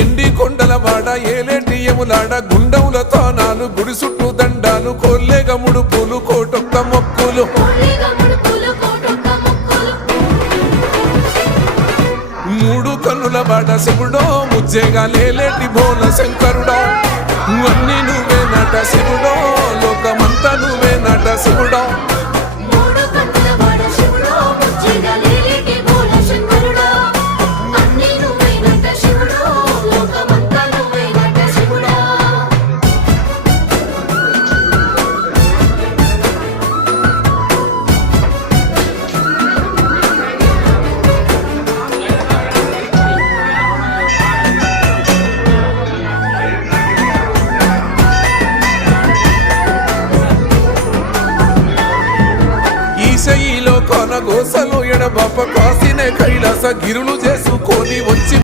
ఎండి కొండలవాడ ఏలేటి యములాడ గుండముల తానాలు గుడి చుట్టూ దండాలు కొల్లేగ ముడుపులు కోటొక్క మొక్కులు మూడు కన్నుల బాట శివుడో ముజ్జేగా లేలేటి భోల శంకరుడో అన్ని నువ్వే నట శివుడో లోకమంతా నువ్వే నట శివుడో ఈశయిలో కొన గోసలు ఎడబాప కాసినే కైలాస గిరులు చేసుకొని వచ్చి